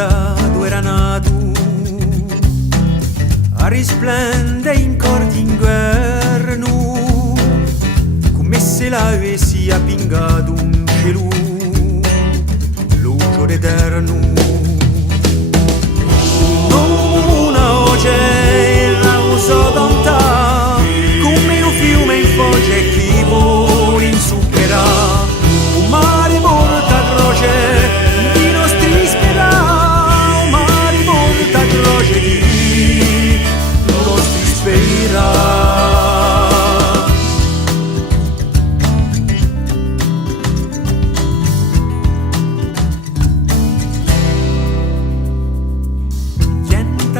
stato era nato, a risplende in cordi inverno, come se l'avessi appingato un cielo, luce d'eterno. Una voce la uso tanta, come un fiume in foce che vuole insuccherà, un mare porta croce di nostri spera, un mare porta croce di nostri spera.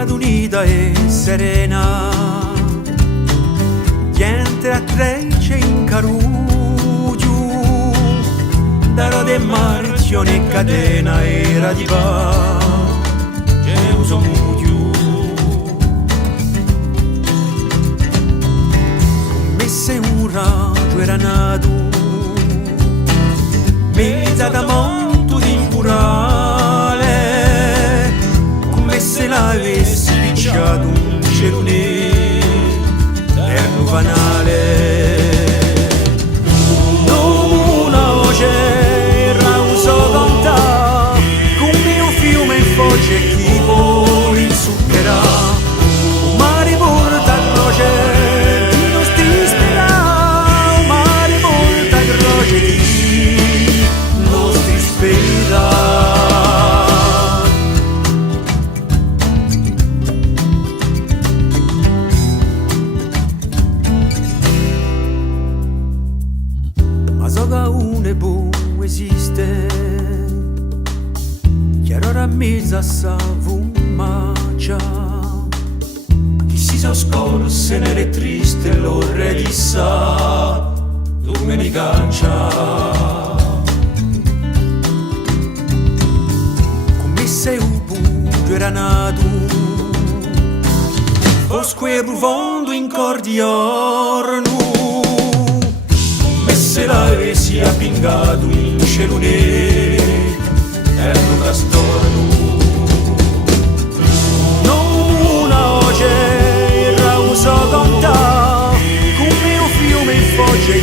Unita e serena, niente a trece in caruggio, darò de marcione e catena era di va, che uso mutiu. Come se un raggio era nato, mezza da monto di impurale, come se l'avessi picciato un cerone per un fanale. Una voce rauso conta, come un fiume in foce chi vuole insuccherà, un mare porta croce di nostri spera, un mare porta croce di nostri spera. Soga une può esiste, chiaro ramezza sa vumacia, chi si scorse nelle triste l'orre di sa domenicaccia, come se un bugio era nato, bosque profondo in cordiorno, se l'avessi appingato in cielo nero era un castorno. Non una voce rauso conta, come un fiume in foce